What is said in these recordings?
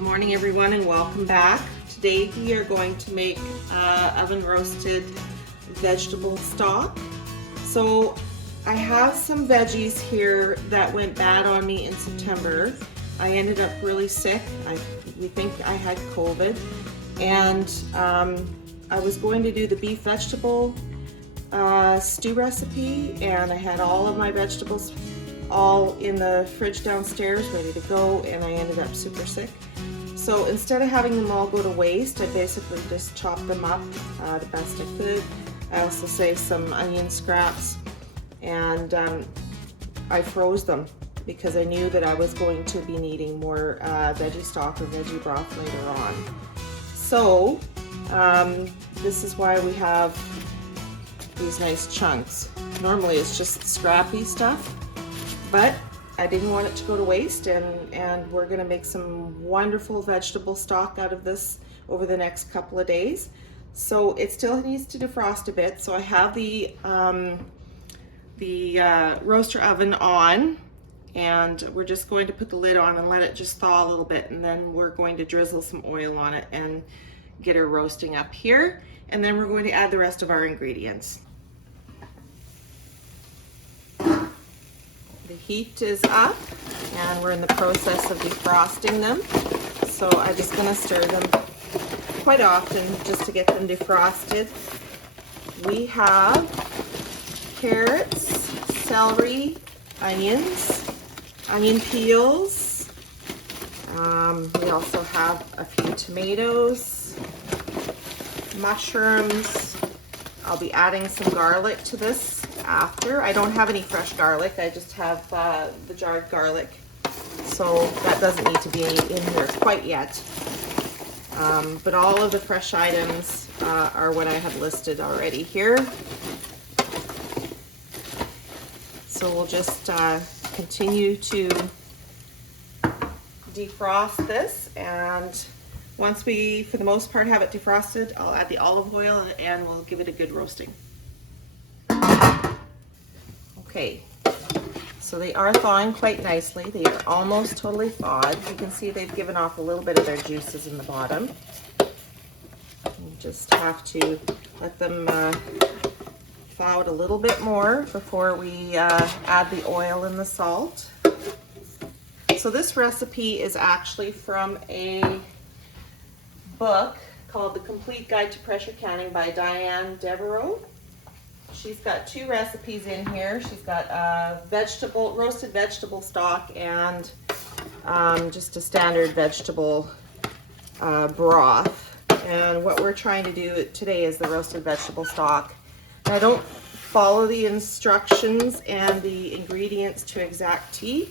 Good morning everyone and welcome back. Today we are going to make oven roasted vegetable stock. So I have some veggies here that went bad on me in September. I ended up really sick. We think I had COVID, and I was going to do the beef vegetable stew recipe, and I had all of my vegetables all in the fridge downstairs ready to go, and I ended up super sick. So instead of having them all go to waste, I basically just chopped them up the best I could. I also saved some onion scraps, and I froze them because I knew that I was going to be needing more veggie stock or veggie broth later on. So this is why we have these nice chunks. Normally it's just scrappy stuff, but I didn't want it to go to waste, and we're gonna make some wonderful vegetable stock out of this over the next couple of days. So it still needs to defrost a bit. So I have the roaster oven on, and we're just going to put the lid on and let it just thaw a little bit, and then we're going to drizzle some oil on it and get her roasting up here, and then we're going to add the rest of our ingredients. The heat is up and we're in the process of defrosting them. So I'm just going to stir them quite often just to get them defrosted. We have carrots, celery, onions, onion peels. We also have a few tomatoes, mushrooms. I'll be adding some garlic to this after. I don't have any fresh garlic. I just have the jarred garlic, so that doesn't need to be in here quite yet. But all of the fresh items are what I have listed already here. So we'll just continue to defrost this, and once we, for the most part, have it defrosted, I'll add the olive oil and we'll give it a good roasting. Okay, so they are thawing quite nicely. They are almost totally thawed. You can see they've given off a little bit of their juices in the bottom. You just have to let them thaw out a little bit more before we add the oil and the salt. So this recipe is actually from a book called The Complete Guide to Pressure Canning by Diane Devereaux. She's got two recipes in here. She's got roasted vegetable stock and just a standard vegetable broth. And what we're trying to do today is the roasted vegetable stock. And I don't follow the instructions and the ingredients to exact T.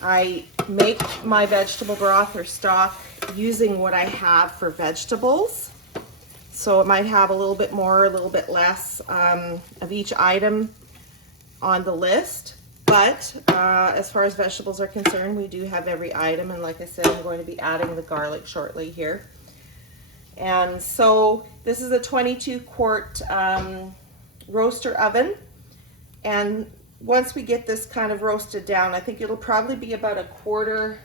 I make my vegetable broth or stock using what I have for vegetables. So it might have a little bit more, a little bit less of each item on the list. But as far as vegetables are concerned, we do have every item. And like I said, I'm going to be adding the garlic shortly here. And so this is a 22 quart roaster oven. And once we get this kind of roasted down, I think it'll probably be about a quarter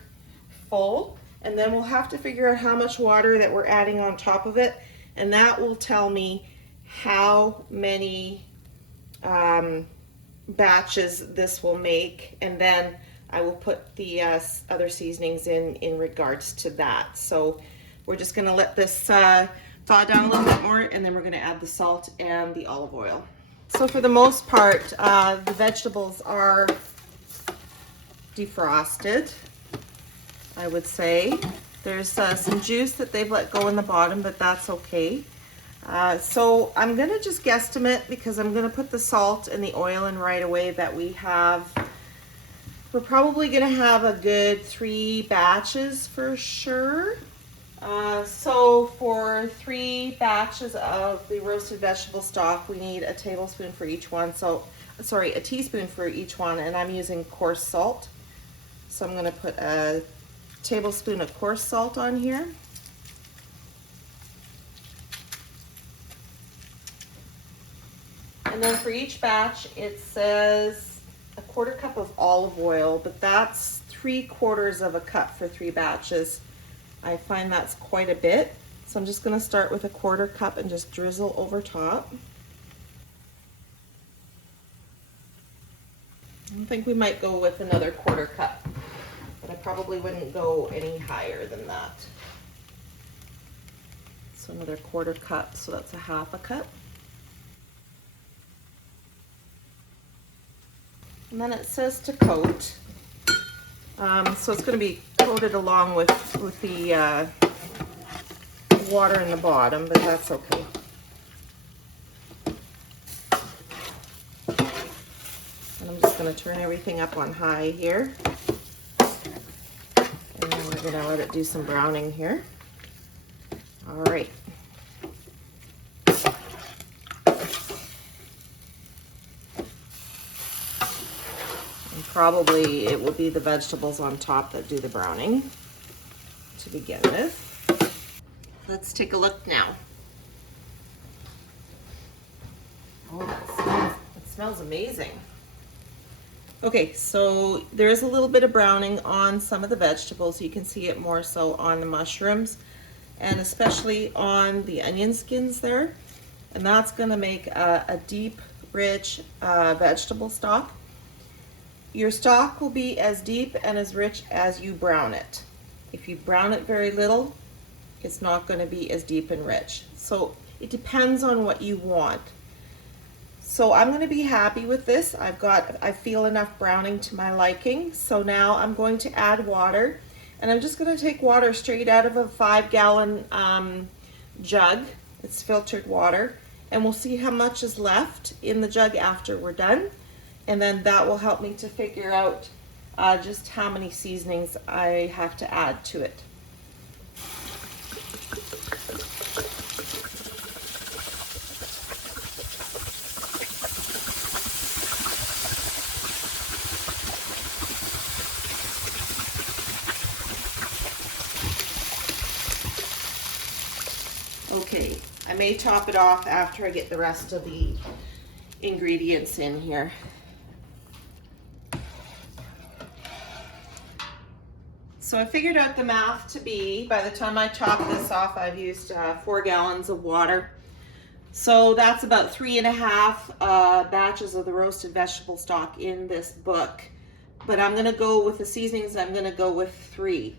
full. And then we'll have to figure out how much water that we're adding on top of it. And that will tell me how many batches this will make. And then I will put the other seasonings in regards to that. So we're just gonna let this thaw down a little bit more, and then we're gonna add the salt and the olive oil. So for the most part, the vegetables are defrosted, I would say. There's some juice that they've let go in the bottom, but that's okay. So I'm gonna just guesstimate, because I'm gonna put the salt and the oil in right away, that we're probably gonna have a good 3 batches for sure. So for 3 batches of the roasted vegetable stock, we need a tablespoon for each one. So, sorry, a teaspoon for each one, and I'm using coarse salt. So I'm gonna put a tablespoon of coarse salt on here. And then for each batch, it says a 1/4 cup of olive oil, but that's 3/4 of a cup for 3 batches. I find that's quite a bit. So I'm just gonna start with a 1/4 cup and just drizzle over top. I think we might go with another 1/4 cup, but I probably wouldn't go any higher than that. So another 1/4 cup, so that's a 1/2 cup. And then it says to coat. So it's going to be coated along with the water in the bottom, but that's okay. And I'm just going to turn everything up on high here. And then we're going to let it do some browning here. All right. And probably it will be the vegetables on top that do the browning to begin with. Let's take a look now. Oh, it smells amazing. Okay, so there is a little bit of browning on some of the vegetables. You can see it more so on the mushrooms and especially on the onion skins there. And that's gonna make a deep, rich vegetable stock. Your stock will be as deep and as rich as you brown it. If you brown it very little, it's not gonna be as deep and rich. So it depends on what you want. So I'm going to be happy with this. I feel enough browning to my liking. So now I'm going to add water, and I'm just going to take water straight out of a 5-gallon jug. It's filtered water, and we'll see how much is left in the jug after we're done. And then that will help me to figure out just how many seasonings I have to add to it. Okay, I may top it off after I get the rest of the ingredients in here. So I figured out the math to be, by the time I top this off, I've used 4 gallons of water. So that's about 3.5 batches of the roasted vegetable stock in this book. But I'm gonna go with the seasonings, I'm gonna go with 3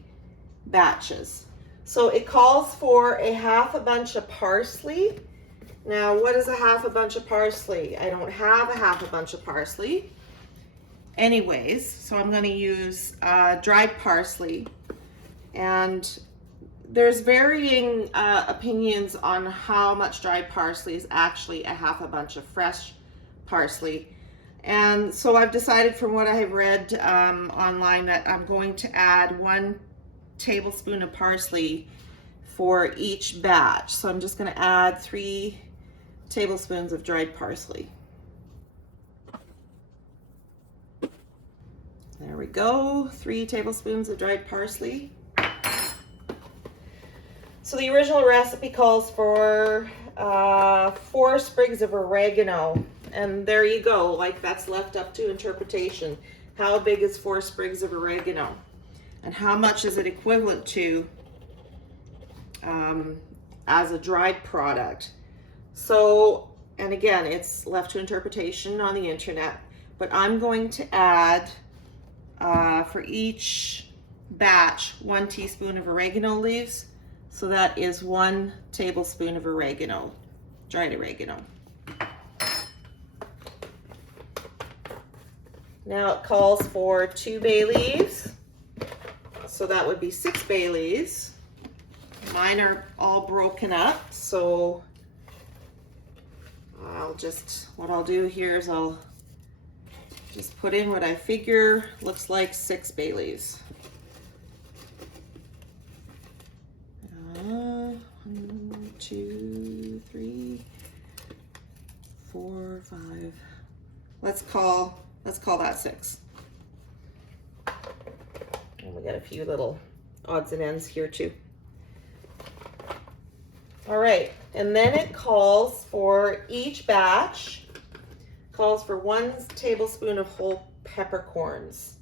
batches. So it calls for a 1/2 bunch of parsley. Now, what is a 1/2 bunch of parsley? I don't have a 1/2 bunch of parsley. Anyways, so I'm going to use dried parsley. And there's varying opinions on how much dried parsley is actually a 1/2 bunch of fresh parsley. And so I've decided from what I have read online that I'm going to add 1 tablespoon of parsley for each batch. So I'm just going to add 3 tablespoons of dried parsley. There we go, 3 tablespoons of dried parsley. So the original recipe calls for 4 sprigs of oregano. And there you go, like that's left up to interpretation. How big is 4 sprigs of oregano? And how much is it equivalent to as a dried product? So, and again, it's left to interpretation on the internet, but I'm going to add for each batch 1 teaspoon of oregano leaves. So that is 1 tablespoon of oregano, dried oregano. Now it calls for 2 bay leaves. So that would be 6 bay leaves. Mine are all broken up, so what I'll do here is I'll just put in what I figure looks like 6 bay leaves. 1, 2, 3, 4, 5. Let's call that 6. And we got a few little odds and ends here too. All right, and then it calls for each batch, calls for 1 tablespoon of whole peppercorns.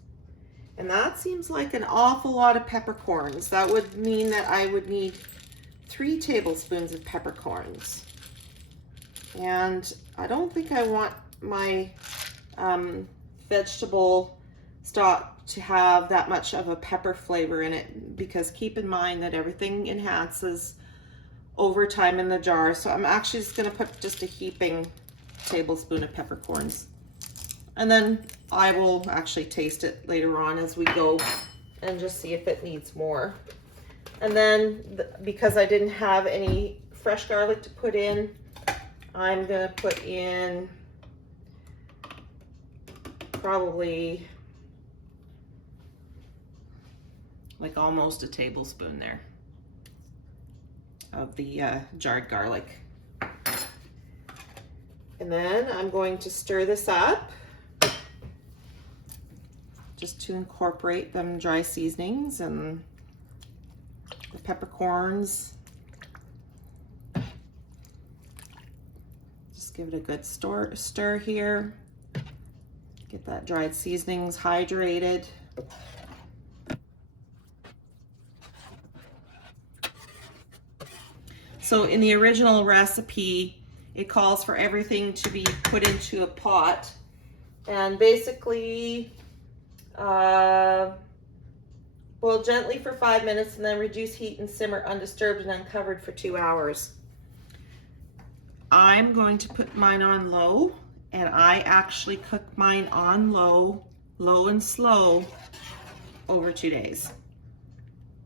And that seems like an awful lot of peppercorns. That would mean that I would need 3 tablespoons of peppercorns. And I don't think I want my vegetable stock to have that much of a pepper flavor in it, because keep in mind that everything enhances over time in the jar. So I'm actually just going to put just a heaping tablespoon of peppercorns. And then I will actually taste it later on as we go and just see if it needs more. And then because I didn't have any fresh garlic to put in, I'm going to put in probably like almost a tablespoon there of the jarred garlic. And then I'm going to stir this up just to incorporate them dry seasonings and the peppercorns. Just give it a good stir here. Get that dried seasonings hydrated. So in the original recipe, it calls for everything to be put into a pot and basically boil gently for 5 minutes and then reduce heat and simmer undisturbed and uncovered for 2 hours. I'm going to put mine on low, and I actually cook mine on low and slow over 2 days.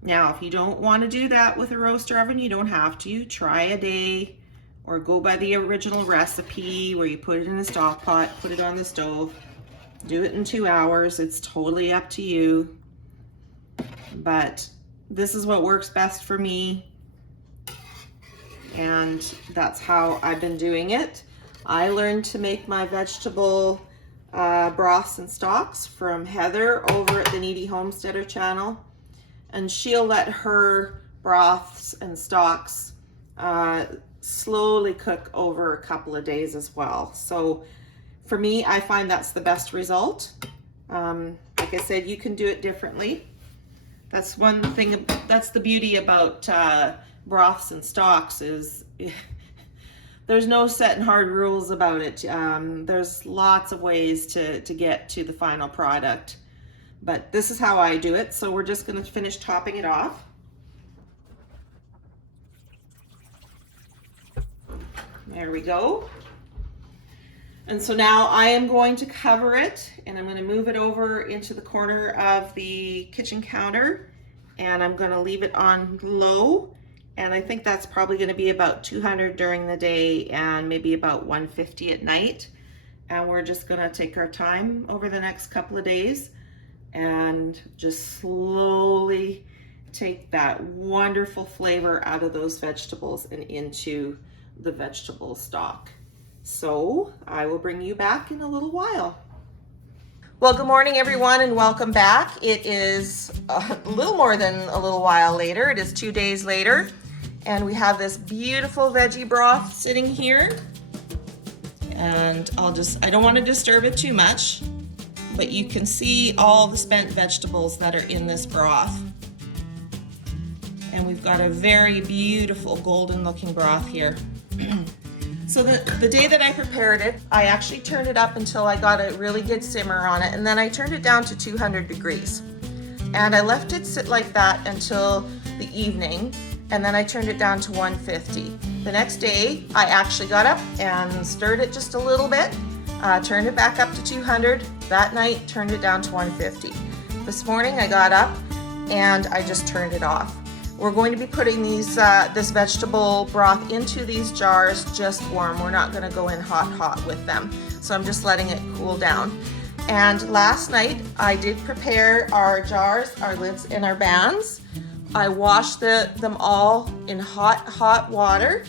Now, if you don't want to do that with a roaster oven, you don't have to. Try a day, or go by the original recipe where you put it in a stock pot, put it on the stove, do it in 2 hours. It's totally up to you. But this is what works best for me, and that's how I've been doing it. I learned to make my vegetable broths and stocks from Heather over at the Needy Homesteader channel, and she'll let her broths and stocks slowly cook over a couple of days as well. So for me, I find that's the best result. Like I said, you can do it differently. That's one thing, that's the beauty about broths and stocks, is there's no set and hard rules about it. There's lots of ways to get to the final product, but this is how I do it. So we're just going to finish topping it off. There we go. And so now I am going to cover it, and I'm going to move it over into the corner of the kitchen counter, and I'm going to leave it on low. And I think that's probably going to be about 200 during the day and maybe about 150 at night. And we're just going to take our time over the next couple of days and just slowly take that wonderful flavor out of those vegetables and into the vegetable stock. So I will bring you back in a little while. Well, good morning everyone, and welcome back. It is a little more than a little while later. It is 2 days later, and we have this beautiful veggie broth sitting here. And I don't want to disturb it too much, but you can see all the spent vegetables that are in this broth. And we've got a very beautiful golden looking broth here. So the day that I prepared it, I actually turned it up until I got a really good simmer on it, and then I turned it down to 200 degrees. And I left it sit like that until the evening, and then I turned it down to 150. The next day, I actually got up and stirred it just a little bit, turned it back up to 200. That night, turned it down to 150. This morning, I got up and I just turned it off. We're going to be putting this vegetable broth into these jars just warm. We're not going to go in hot with them. So I'm just letting it cool down. And last night I did prepare our jars, our lids, and our bands. I washed them all in hot water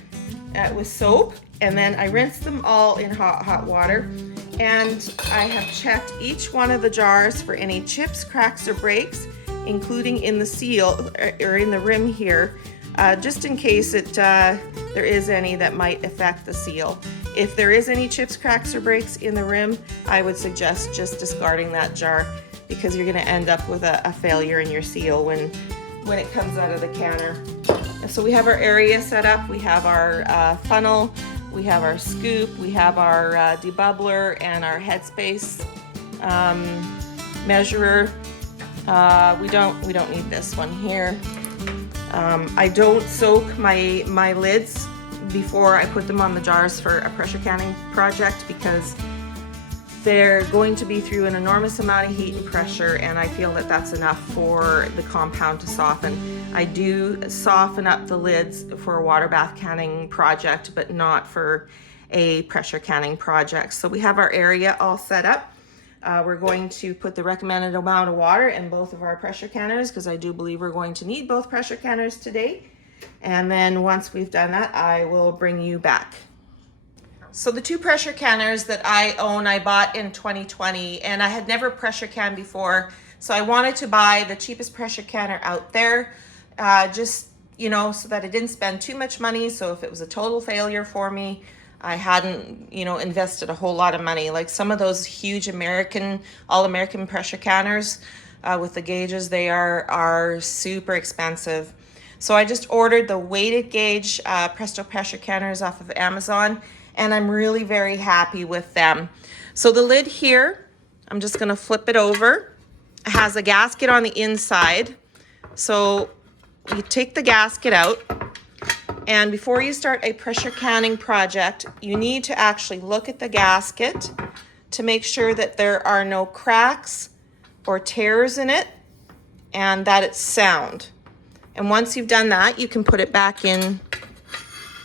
with soap, and then I rinsed them all in hot water. And I have checked each one of the jars for any chips, cracks, or breaks, including in the seal or in the rim here, just in case there is any that might affect the seal. If there is any chips, cracks, or breaks in the rim, I would suggest just discarding that jar. because you're going to end up with a failure in your seal when it comes out of the canner. So we have our area set up. We have our funnel, we have our scoop, we have our debubbler and our headspace measurer. We don't need this one here. I don't soak my lids before I put them on the jars for a pressure canning project, because they're going to be through an enormous amount of heat and pressure, and I feel that that's enough for the compound to soften. I do soften up the lids for a water bath canning project, but not for a pressure canning project. So we have our area all set up. We're going to put the recommended amount of water in both of our pressure canners, because I do believe we're going to need both pressure canners today. And then once we've done that, I will bring you back. So the two pressure canners that I own, I bought in 2020, and I had never pressure canned before. So I wanted to buy the cheapest pressure canner out there, just, you know, so that I didn't spend too much money. So if it was a total failure for me, I hadn't, you know, invested a whole lot of money. Like some of those huge all-American pressure canners with the gauges, they are super expensive. So I just ordered the weighted gauge Presto pressure canners off of Amazon, and I'm really very happy with them. So the lid here, I'm just gonna flip it over. It has a gasket on the inside. So you take the gasket out, and before you start a pressure canning project, you need to actually look at the gasket to make sure that there are no cracks or tears in it and that it's sound. And once you've done that, you can put it back in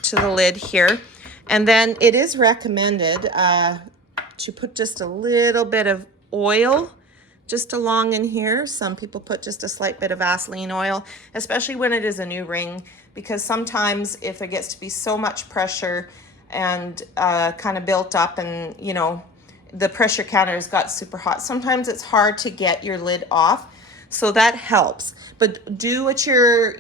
to the lid here. And then it is recommended to put just a little bit of oil just along in here. Some people put just a slight bit of Vaseline oil, especially when it is a new ring, because sometimes if it gets to be so much pressure and kind of built up, and you know, the pressure canner's got super hot, sometimes it's hard to get your lid off. So that helps, but do what your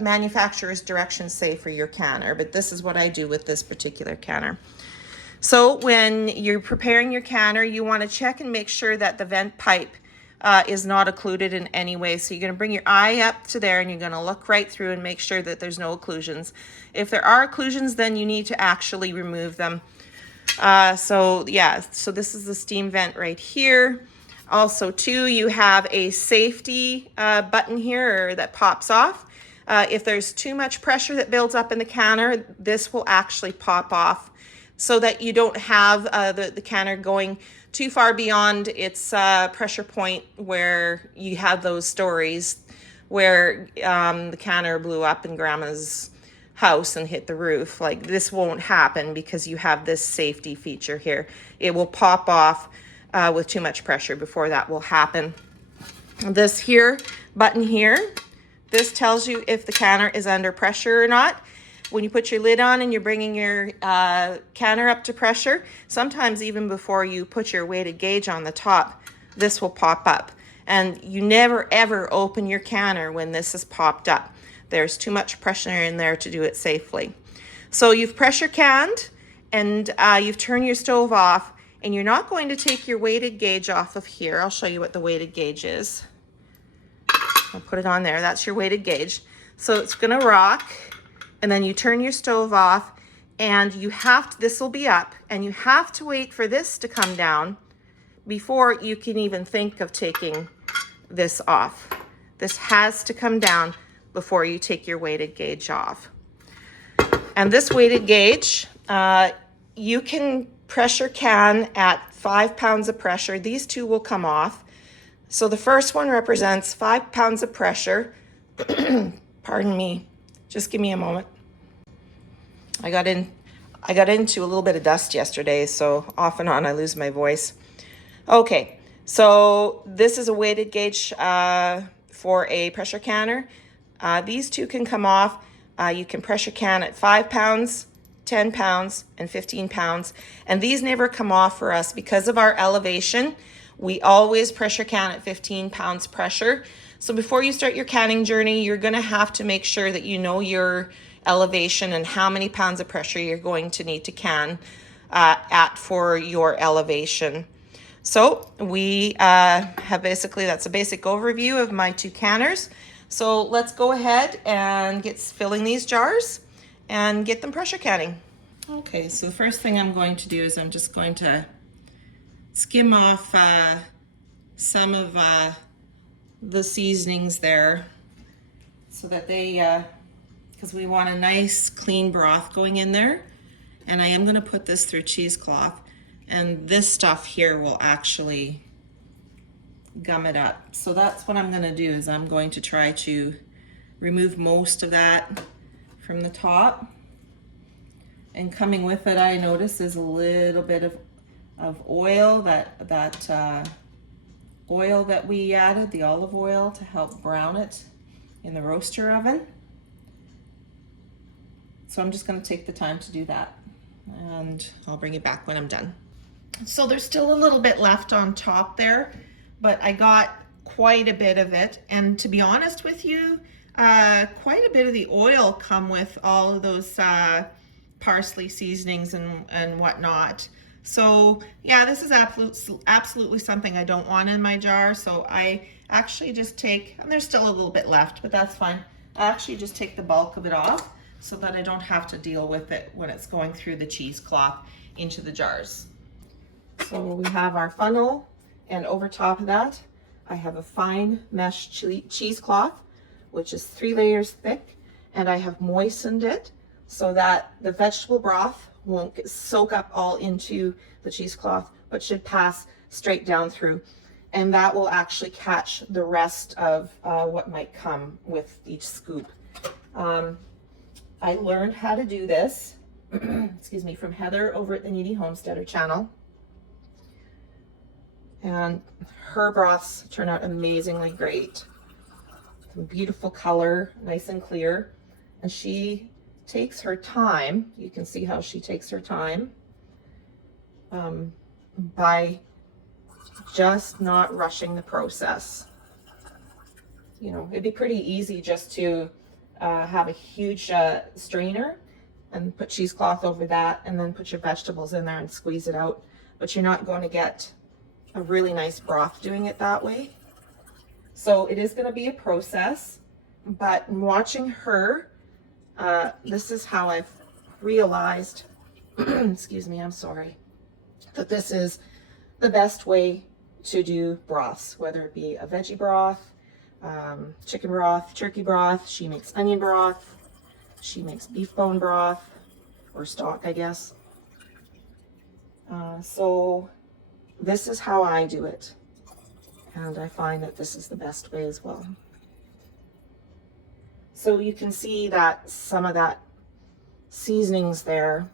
manufacturer's directions say for your canner. But this is what I do with this particular canner. So when you're preparing your canner, you want to check and make sure that the vent pipe is not occluded in any way. So you're going to bring your eye up to there, and you're going to look right through and make sure that there's no occlusions. If there are occlusions, then you need to actually remove them. So this is the steam vent right here. Also, too, you have a safety button here that pops off. If there's too much pressure that builds up in the canner, this will actually pop off, so that you don't have the canner going too far beyond its pressure point, where you have those stories where the canner blew up in Grandma's house and hit the roof. Like, this won't happen because you have this safety feature here. It will pop off with too much pressure before that will happen. This here button here, this tells you if the canner is under pressure or not. When you put your lid on and you're bringing your canner up to pressure, sometimes even before you put your weighted gauge on the top, this will pop up. And you never ever open your canner when this is popped up. There's too much pressure in there to do it safely. So you've pressure canned, and you've turned your stove off, and you're not going to take your weighted gauge off of here. I'll show you what the weighted gauge is. I'll put it on there. That's your weighted gauge. So it's gonna rock, and then you turn your stove off, and you have to, this will be up, and you have to wait for this to come down before you can even think of taking this off. This has to come down before you take your weighted gauge off. And this weighted gauge, you can pressure can at 5 pounds of pressure. These two will come off. So the first one represents 5 pounds of pressure. Pardon me, just give me a moment. I got into a little bit of dust yesterday, so off and on I lose my voice. Okay, so this is a weighted gauge for a pressure canner. These two can come off. You can pressure can at 5 pounds, 10 pounds, and 15 pounds. And these never come off for us because of our elevation. We always pressure can at 15 pounds pressure. So before you start your canning journey, you're gonna have to make sure that you know your elevation and how many pounds of pressure you're going to need to can at for your elevation. So we have basically, that's a basic overview of my 2 canners. So let's go ahead and get filling these jars and get them pressure canning. Okay, so the first thing I'm going to do is I'm just going to skim off some of the seasonings there so that they, because we want a nice clean broth going in there. And I am going to put this through cheesecloth, and this stuff here will actually gum it up. So that's what I'm going to do, is I'm going to try to remove most of that from the top. And coming with it, I notice is a little bit of oil, that oil that we added, the olive oil, to help brown it in the roaster oven. So I'm just going to take the time to do that, and I'll bring it back when I'm done. So there's still a little bit left on top there, but I got quite a bit of it. And to be honest with you, quite a bit of the oil come with all of those parsley seasonings and whatnot. So yeah, this is absolutely something I don't want in my jar. So I actually just take, and there's still a little bit left, but that's fine. I actually just take the bulk of it off so that I don't have to deal with it when it's going through the cheesecloth into the jars. So we have our funnel, and over top of that, I have a fine mesh cheesecloth, which is 3 layers thick, and I have moistened it so that the vegetable broth won't soak up all into the cheesecloth, but should pass straight down through. And that will actually catch the rest of what might come with each scoop. I learned how to do this, excuse me, from Heather over at the Needy Homesteader channel. And her broths turn out amazingly great. Beautiful color, nice and clear. And she takes her time. You can see how she takes her time by just not rushing the process. You know, it'd be pretty easy just to have a huge strainer and put cheesecloth over that, and then put your vegetables in there and squeeze it out. But you're not going to get a really nice broth doing it that way. So it is going to be a process, but watching her, this is how I've realized, excuse me, I'm sorry, that this is the best way to do broths, whether it be a veggie broth, chicken broth, turkey broth. She makes onion broth. She makes beef bone broth, or stock, I guess. So this is how I do it. And I find that this is the best way as well. So you can see that some of that seasonings there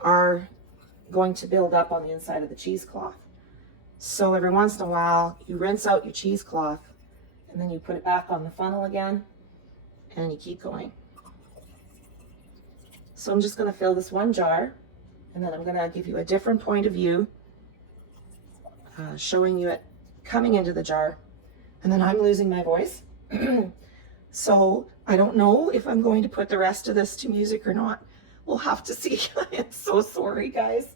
are going to build up on the inside of the cheesecloth. So every once in a while, you rinse out your cheesecloth, and then you put it back on the funnel again, and you keep going. So I'm just going to fill this one jar, and then I'm going to give you a different point of view, showing you it coming into the jar. And then I'm losing my voice. So I don't know if I'm going to put the rest of this to music or not. We'll have to see. I am so sorry, guys.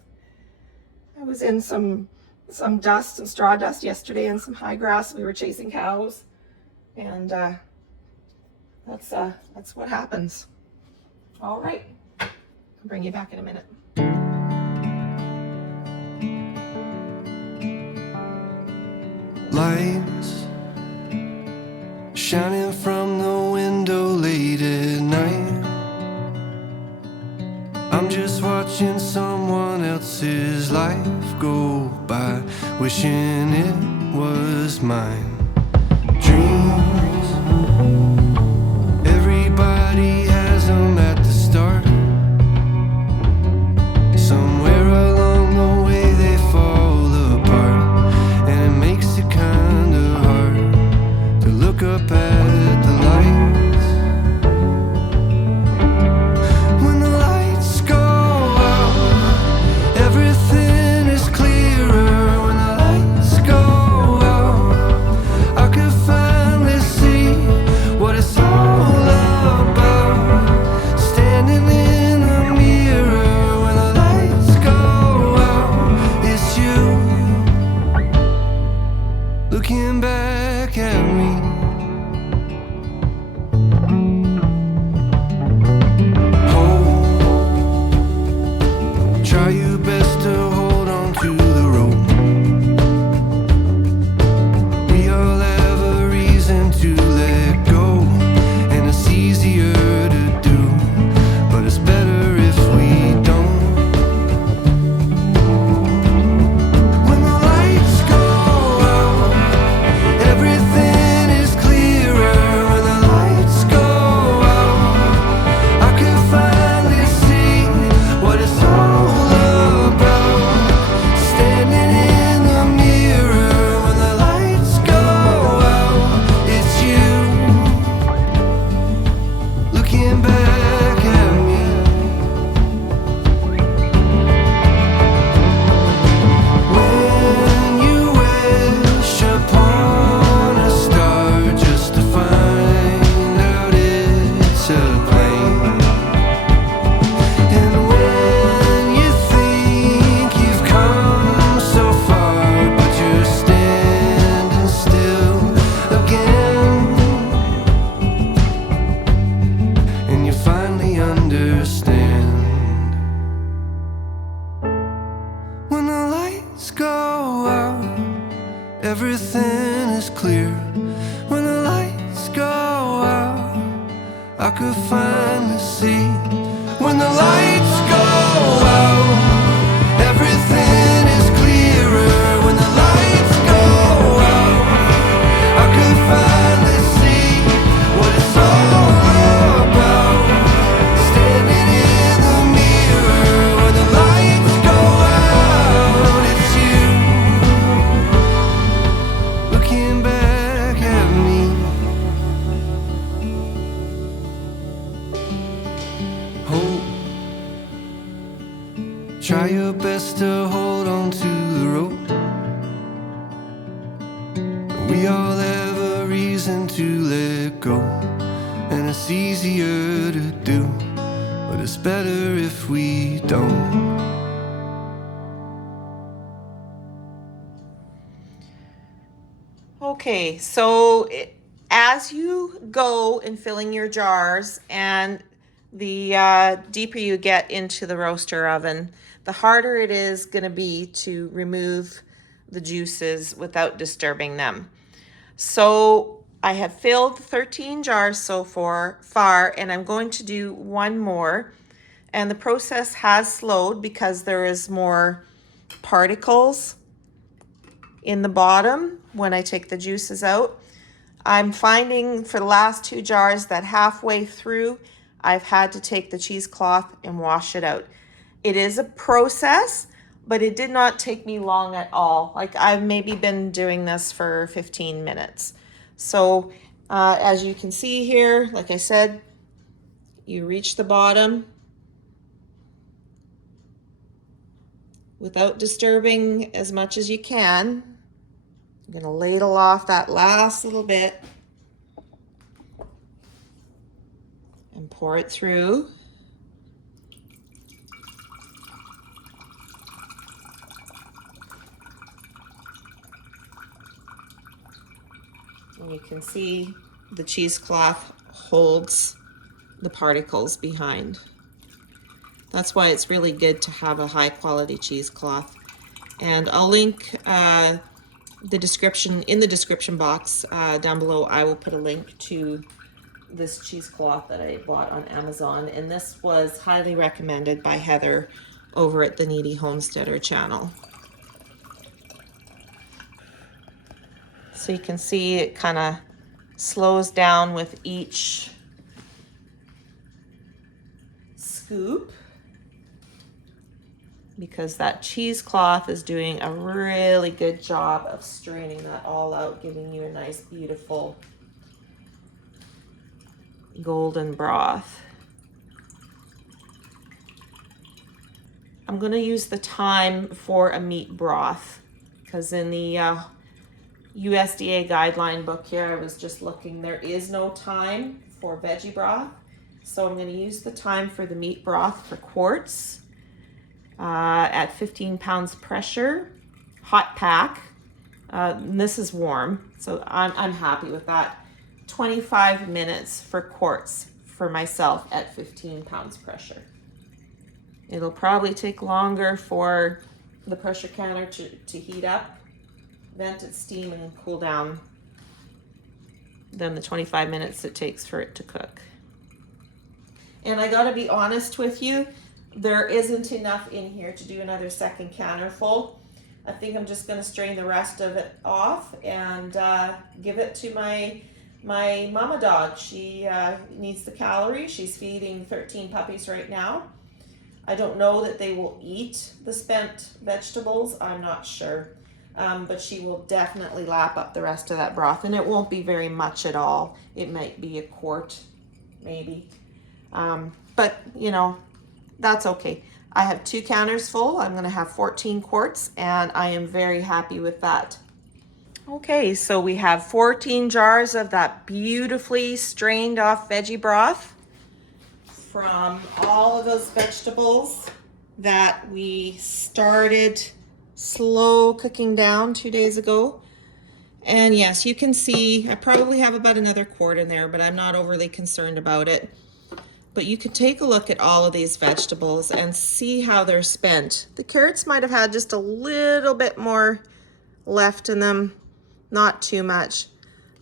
I was in some dust, some straw dust yesterday, and some high grass. We were chasing cows, and that's what happens. All right, I'll bring you back in a minute. Lights shining from the window late at night. I'm just watching someone else's life go by, wishing it was mine. Dreams, everybody has them at the start. Somewhere along the way they fall apart, and it makes it kinda hard to look up at the lights. When the lights go out, everything is clearer. When the lights go out, I could finally see what looking back at me. Try your best to hold on to the rope. We all have a reason to let go, and it's easier to do, but it's better if we don't. When the lights go out, everything is clearer. When the lights go out, I can finally see what it's all everything is clear. When the lights go out, I could finally see. When the lights go out, everything is clearer. When the lights go out, I could finally see what it's all about. Standing in the mirror, when the lights go out, it's you looking back at me. Hope, try your best to hold on to the rope. We all have a reason to let go, and it's easier to do, but it's better if we don't. Okay, so as you go in filling your jars, and the deeper you get into the roaster oven, the harder it is going to be to remove the juices without disturbing them. So I have filled 13 jars so far, and I'm going to do one more. And the process has slowed because there is more particles in the bottom when I take the juices out. I'm finding for the last 2 jars that halfway through, I've had to take the cheesecloth and wash it out. It is a process, but it did not take me long at all. Like, I've maybe been doing this for 15 minutes. So as you can see here, like I said, you reach the bottom without disturbing as much as you can. I'm gonna ladle off that last little bit and pour it through. And you can see the cheesecloth holds the particles behind. That's why it's really good to have a high quality cheesecloth. And I'll link the description in the description box down below. I will put a link to this cheesecloth that I bought on Amazon, and this was highly recommended by Heather over at the Needy Homesteader channel. So you can see it kind of slows down with each scoop, because that cheesecloth is doing a really good job of straining that all out, giving you a nice, beautiful golden broth. I'm going to use the thyme for a meat broth, because in the USDA guideline book here, I was just looking, there is no thyme for veggie broth. So I'm going to use the thyme for the meat broth for quarts at 15 pounds pressure, hot pack. And this is warm, so I'm happy with that. 25 minutes for quarts for myself at 15 pounds pressure. It'll probably take longer for the pressure canner to heat up, vent its steam and cool down than the 25 minutes it takes for it to cook. And I gotta be honest with you, there isn't enough in here to do another second canner full. I think I'm just gonna strain the rest of it off and give it to my mama dog. She needs the calories. She's feeding 13 puppies right now. I don't know that they will eat the spent vegetables. I'm not sure. But she will definitely lap up the rest of that broth, and it won't be very much at all. It might be a quart, maybe. But you know, that's okay. I have 2 counters full. I'm gonna have 14 quarts, and I am very happy with that. Okay, so we have 14 jars of that beautifully strained off veggie broth from all of those vegetables that we started slow cooking down 2 days ago. And yes, you can see I probably have about another quart in there, but I'm not overly concerned about it. But you could take a look at all of these vegetables and see how they're spent. The carrots might have had just a little bit more left in them, not too much,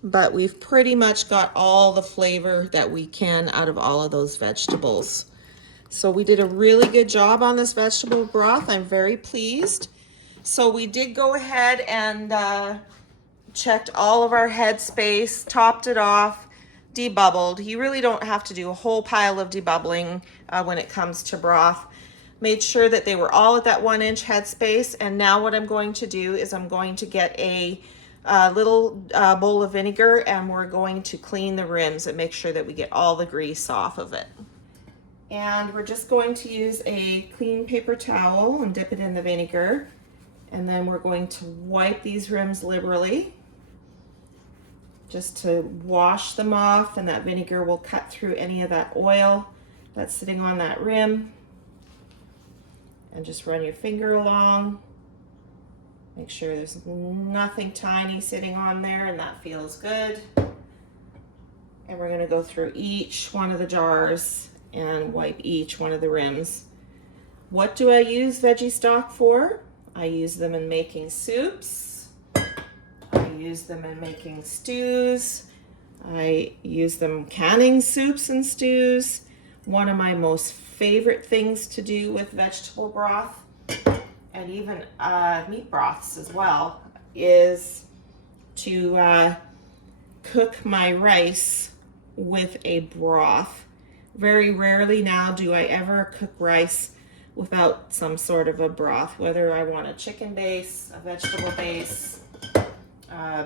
but we've pretty much got all the flavor that we can out of all of those vegetables. So we did a really good job on this vegetable broth. I'm very pleased. So we did go ahead and checked all of our head space, topped it off, debubbled. You really don't have to do a whole pile of debubbling when it comes to broth. Made sure that they were all at that 1-inch head space. And now what I'm going to do is I'm going to get a little bowl of vinegar, and we're going to clean the rims and make sure that we get all the grease off of it. And we're just going to use a clean paper towel and dip it in the vinegar. And then we're going to wipe these rims liberally just to wash them off, and that vinegar will cut through any of that oil that's sitting on that rim. And just run your finger along. Make sure there's nothing tiny sitting on there, and that feels good. And we're gonna go through each one of the jars and wipe each one of the rims. What do I use veggie stock for? I use them in making soups. I use them in making stews. I use them canning soups and stews. One of my most favorite things to do with vegetable broth, and even meat broths as well, is to cook my rice with a broth. Very rarely now do I ever cook rice without some sort of a broth, whether I want a chicken base, a vegetable base,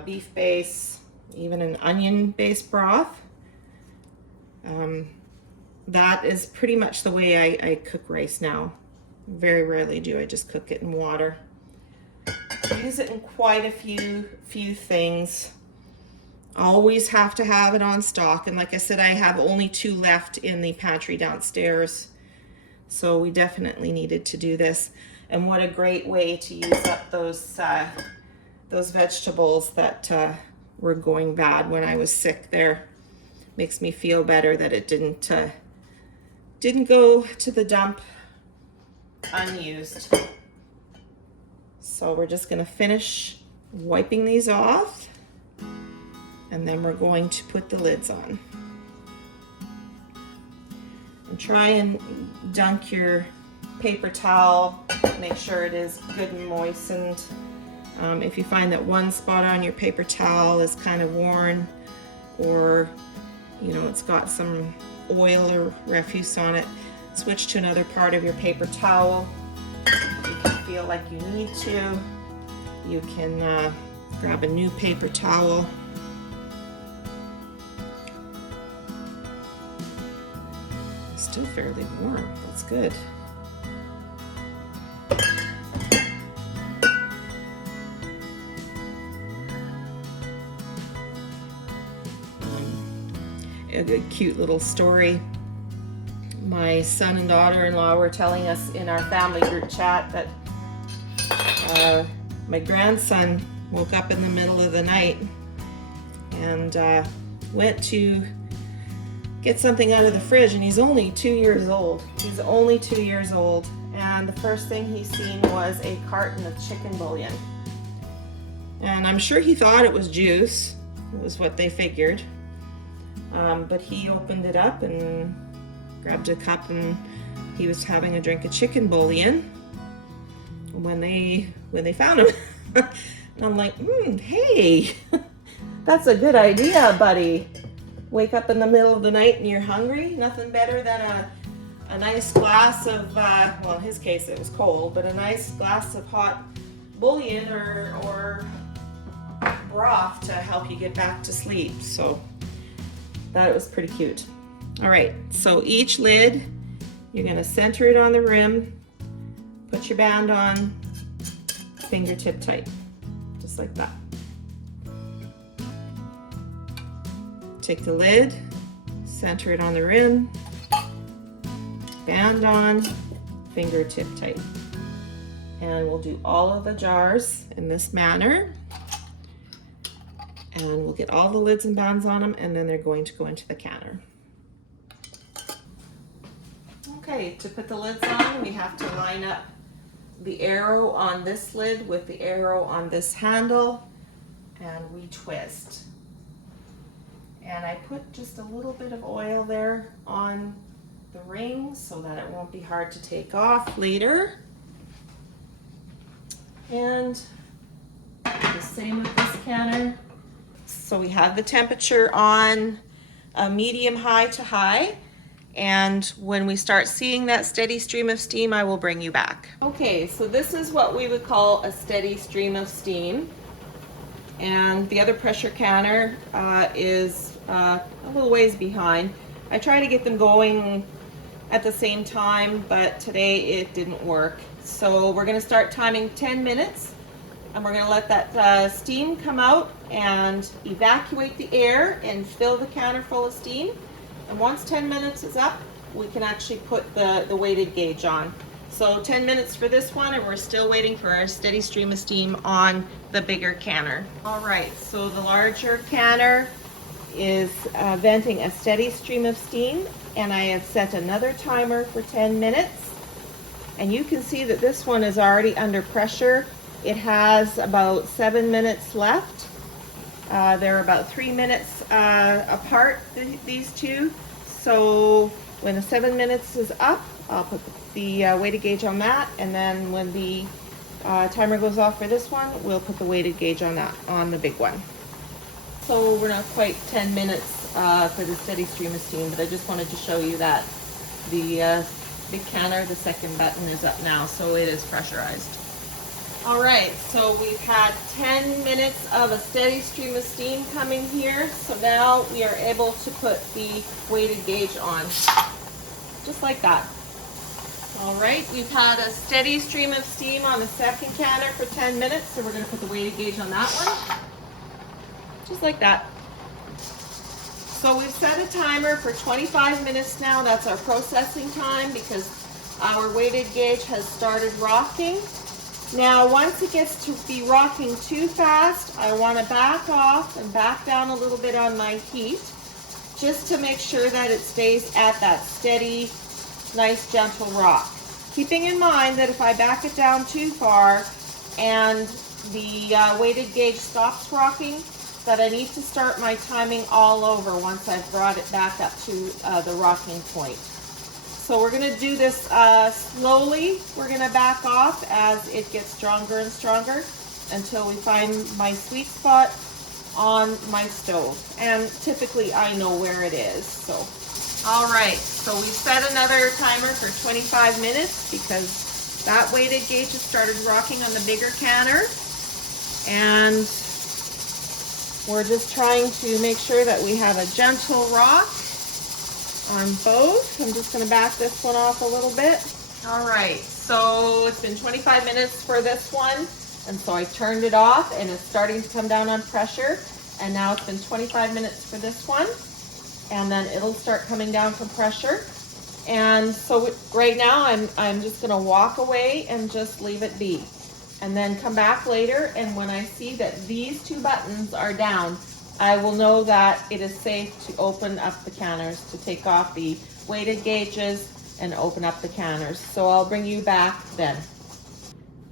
beef base, even an onion based broth. That is pretty much the way I cook rice now. Very rarely do I just cook it in water. I use it in quite a few things. Always have to have it on stock, and like I said, I have only 2 left in the pantry downstairs, so we definitely needed to do this. And what a great way to use up those vegetables that were going bad when I was sick there. Makes me feel better that it didn't go to the dump unused. So we're just going to finish wiping these off, and then we're going to put the lids on. And try and dunk your paper towel, make sure it is good and moistened. If you find that one spot on your paper towel is kind of worn, or you know, it's got some oil or refuse on it, switch to another part of your paper towel. If you feel like you need to, you can grab a new paper towel. It's still fairly warm, that's good. A good cute little story. My son and daughter-in-law were telling us in our family group chat that my grandson woke up in the middle of the night and went to get something out of the fridge, and he's only 2 years old. He's only 2 years old, and the first thing he seen was a carton of chicken bouillon. And I'm sure he thought it was juice, it was what they figured. But he opened it up and grabbed a cup, and he was having a drink of chicken bouillon when they found him. And I'm like, hey, that's a good idea, buddy. Wake up in the middle of the night and you're hungry. Nothing better than a nice glass of, well, in his case it was cold, but a nice glass of hot bouillon or broth to help you get back to sleep. So that was pretty cute. All right, so each lid, you're gonna center it on the rim, put your band on, fingertip tight, just like that. Take the lid, center it on the rim, band on, fingertip tight. And we'll do all of the jars in this manner. And we'll get all the lids and bands on them, and then they're going to go into the canner. Okay, to put the lids on, we have to line up the arrow on this lid with the arrow on this handle, and we twist. And I put just a little bit of oil there on the ring so that it won't be hard to take off later. And the same with this canner. So we have the temperature on a medium high to high. And when we start seeing that steady stream of steam, I will bring you back. Okay, so this is what we would call a steady stream of steam. And the other pressure canner is a little ways behind. I try to get them going at the same time, but today it didn't work. So we're going to start timing 10 minutes, and we're going to let that steam come out and evacuate the air and fill the canner full of steam. And once 10 minutes is up, we can actually put the weighted gauge on. So 10 minutes for this one, and we're still waiting for our steady stream of steam on the bigger canner. All right, so the larger canner is venting a steady stream of steam, and I have set another timer for 10 minutes. And you can see that this one is already under pressure. It has about 7 minutes left. They're about 3 minutes apart, these two. So when the 7 minutes is up, I'll put the weighted gauge on that, and then when the timer goes off for this one, we'll put the weighted gauge on that, on the big one. So we're not quite 10 minutes for the steady stream of steam, but I just wanted to show you that the big canner, the second button is up now, so it is pressurized. All right, so we've had 10 minutes of a steady stream of steam coming here, so now we are able to put the weighted gauge on, just like that. All right, we've had a steady stream of steam on the second canner for 10 minutes, so we're going to put the weighted gauge on that one, just like that. So we've set a timer for 25 minutes now. That's our processing time because our weighted gauge has started rocking. Now, once it gets to be rocking too fast, I want to back off and back down a little bit on my heat, just to make sure that it stays at that steady, nice, gentle rock. Keeping in mind that if I back it down too far and the weighted gauge stops rocking, that I need to start my timing all over once I've brought it back up to the rocking point. So we're going to do this slowly. We're going to back off as it gets stronger and stronger until we find my sweet spot on my stove. And typically I know where it is. So, all right, so we set another timer for 25 minutes because that weighted gauge has started rocking on the bigger canner. And we're just trying to make sure that we have a gentle rock on both. I'm just going to back this one off a little bit. All right, so it's been 25 minutes for this one, and so I turned it off and it's starting to come down on pressure, and now it's been 25 minutes for this one, and then it'll start coming down from pressure. And so right now I'm just going to walk away and just leave it be. and then come back later, and when I see that these two buttons are down, I will know that it is safe to open up the canners, to take off the weighted gauges and open up the canners. So I'll bring you back then.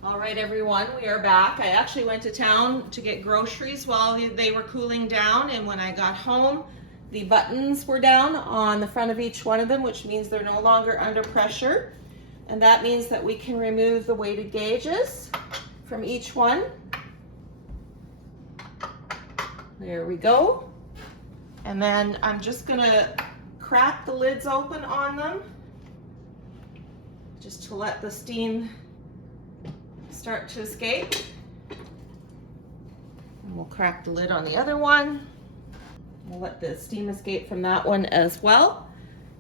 All right, everyone, we are back. I actually went to town to get groceries while they were cooling down, and when I got home, the buttons were down on the front of each one of them, which means they're no longer under pressure. And that means that we can remove the weighted gauges from each one. There we go. And then I'm just gonna crack the lids open on them, just to let the steam start to escape. And we'll crack the lid on the other one. We'll let the steam escape from that one as well.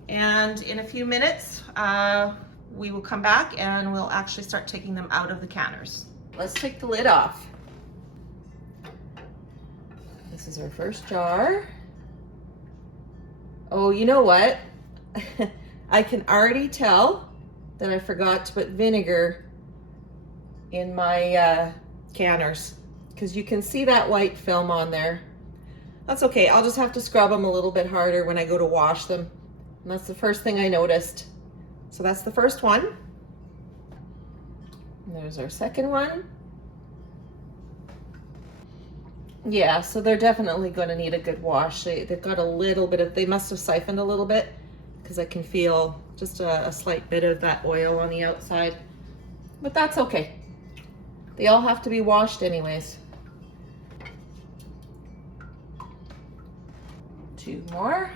And in a few minutes, we will come back and we'll actually start taking them out of the canners. Let's take the lid off. This is our first jar. Oh, you know what? I can already tell that I forgot to put vinegar in my canners, because you can see that white film on there. That's okay, I'll just have to scrub them a little bit harder when I go to wash them. And that's the first thing I noticed. So that's the first one. And there's our second one. Yeah, so they're definitely going to need a good wash. They've got a little bit of, they must have siphoned a little bit, because I can feel just a slight bit of that oil on the outside. But that's okay. They all have to be washed anyways. Two more.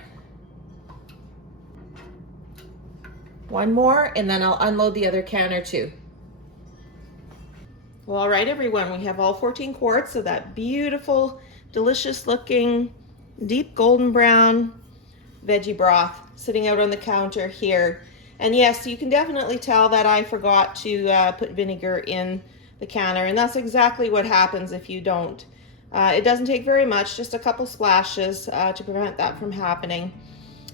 One more, and then I'll unload the other canner too. Well, all right, everyone, we have all 14 quarts of that beautiful, delicious looking, deep golden brown veggie broth sitting out on the counter here. And yes, you can definitely tell that I forgot to put vinegar in the canner, and that's exactly what happens if you don't. It doesn't take very much, just a couple splashes to prevent that from happening.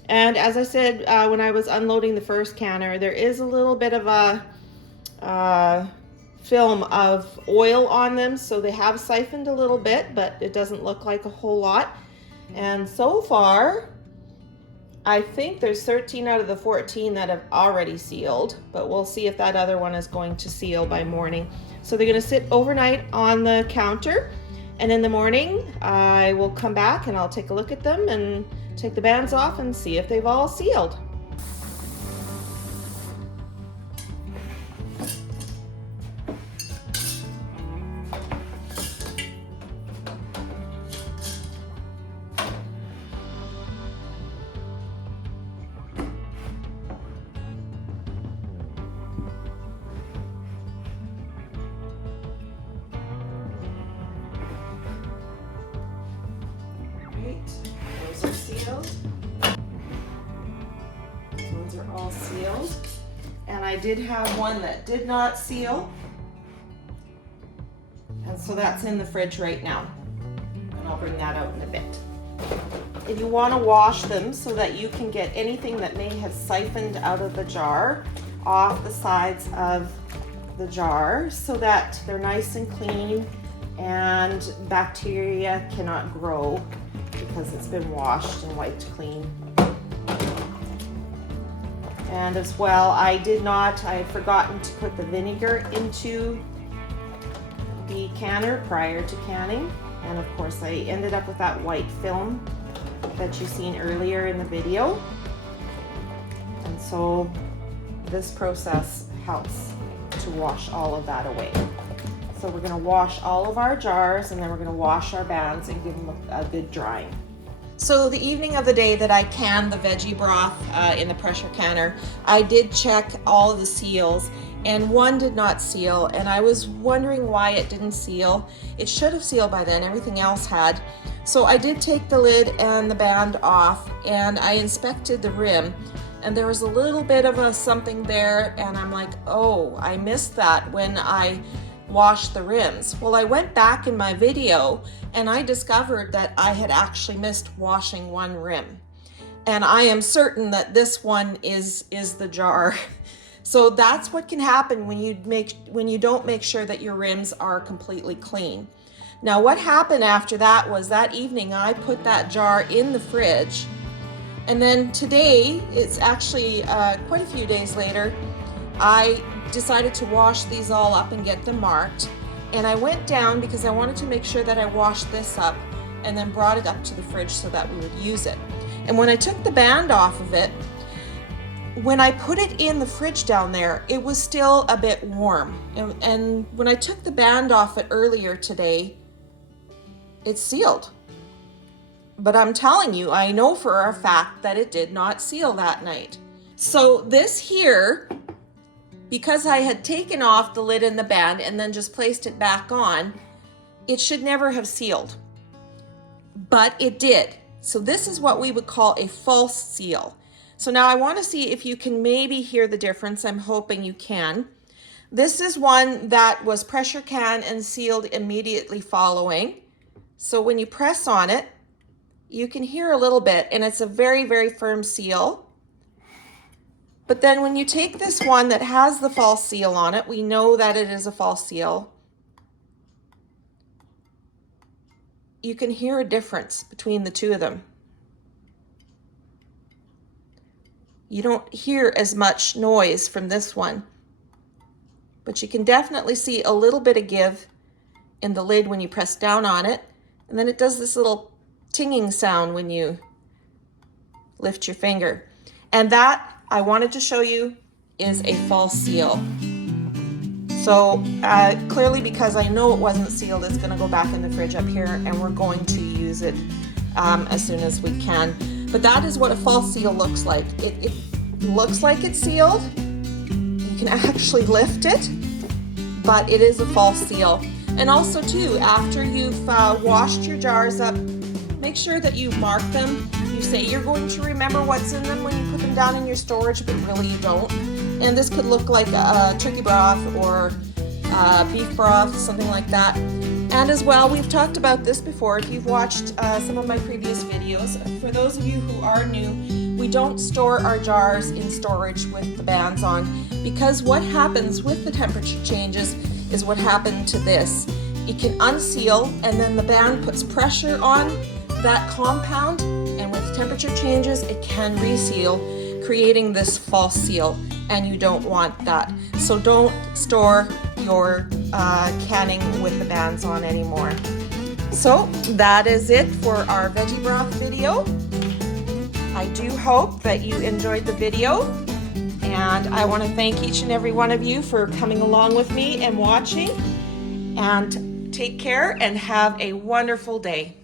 And as I said, when I was unloading the first canner, there is a little bit of a film of oil on them, so they have siphoned a little bit, but it doesn't look like a whole lot. And so far, I think there's 13 out of the 14 that have already sealed, but we'll see if that other one is going to seal by morning. So they're going to sit overnight on the counter, and in the morning I will come back and I'll take a look at them and take the bands off and see if they've all sealed. Those are sealed. Those are all sealed. And I did have one that did not seal. And so that's in the fridge right now. And I'll bring that out in a bit. If you want to wash them so that you can get anything that may have siphoned out of the jar off the sides of the jar so that they're nice and clean and bacteria cannot grow, because it's been washed and wiped clean. And as well, I had forgotten to put the vinegar into the canner prior to canning. And of course, I ended up with that white film that you seen earlier in the video. And so this process helps to wash all of that away. So we're going to wash all of our jars, and then we're going to wash our bands and give them a good drying. So the evening of the day that I canned the veggie broth in the pressure canner, I did check all of the seals, and one did not seal, and I was wondering why it didn't seal. It should have sealed by then, everything else had. So I did take the lid and the band off, and I inspected the rim, and there was a little bit of something there, and I'm like, oh, I missed that when I wash the rims. Well, I went back in my video and I discovered that I had actually missed washing one rim. And I am certain that this one is the jar So that's what can happen when you don't make sure that your rims are completely clean. Now what happened after that was that evening I put that jar in the fridge, and then today, it's actually quite a few days later, I decided to wash these all up and get them marked. And I went down because I wanted to make sure that I washed this up and then brought it up to the fridge so that we would use it. And when I took the band off of it, when I put it in the fridge down there, it was still a bit warm. And when I took the band off it earlier today, it's sealed. But I'm telling you, I know for a fact that it did not seal that night. So this here, because I had taken off the lid and the band and then just placed it back on, it should never have sealed. But it did. So this is what we would call a false seal. So now I want to see if you can maybe hear the difference. I'm hoping you can. This is one that was pressure can and sealed immediately following. So when you press on it, you can hear a little bit, and it's a very, very firm seal. But then when you take this one that has the false seal on it, we know that it is a false seal. You can hear a difference between the two of them. You don't hear as much noise from this one, but you can definitely see a little bit of give in the lid when you press down on it, and then it does this little tinging sound when you lift your finger. And that, I wanted to show you, is a false seal. So clearly, because I know it wasn't sealed, it's going to go back in the fridge up here, and we're going to use it as soon as we can. But that is what a false seal looks like. It looks like it's sealed. You can actually lift it, but it is a false seal. And also too, after you've washed your jars up, make sure that you mark them. You say you're going to remember what's in them when you put them down in your storage, but really you don't. And this could look like a turkey broth or beef broth, something like that. And as well, we've talked about this before. If you've watched some of my previous videos, for those of you who are new, we don't store our jars in storage with the bands on, because what happens with the temperature changes is what happened to this. It can unseal, and then the band puts pressure on that compound, and with temperature changes, it can reseal, creating this false seal, and you don't want that. So don't store your canning with the bands on anymore. So that is it for our veggie broth video. I do hope that you enjoyed the video, and I want to thank each and every one of you for coming along with me and watching. And take care and have a wonderful day.